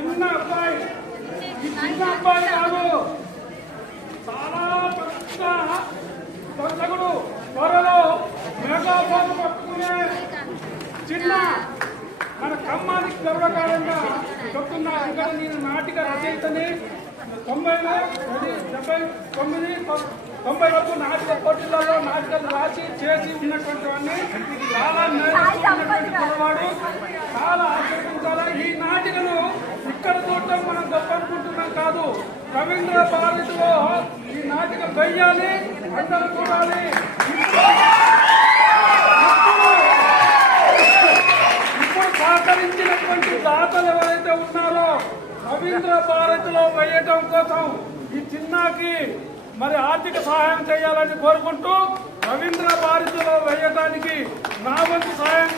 చిన్న అబ్బాయి కాదు, చాలా పెద్ద దర్శకుడు, త్వరలో మెగాఫోన్ పట్టుకునే చిన్న మన ఖమ్మానికి గర్వకారంగా చెప్తున్నా. ఇంకా నేను నాటిక రచయితని 90 వరకు నాటిక పోటీలలో నాటికలు రాసి చేసి ఉన్నటువంటి వాడిని, చాలా నేర్చుకున్నటువంటి పిల్లవాడు, చాలా ఆశ్చర్యించాలా. ఈ నాటికను ఇక్కడ చూడటం మనం గొప్ప అనుకుంటున్నాం కాదు, రవీంద్ర భారతిలో ఈ నాటిక వెయ్యాలి, అందరూ చూడాలి. ఇప్పుడు సహకరించినటువంటి దాతలు ఎవరైతే ఉన్నారో రవీంద్ర భారతిలో వేయటం కోసం ఈ చిన్నాకి మరి ఆర్థిక సహాయం చేయాలని కోరుకుంటూ రవీంద్ర భారతిలో వేయడానికి నా వంతు సహాయం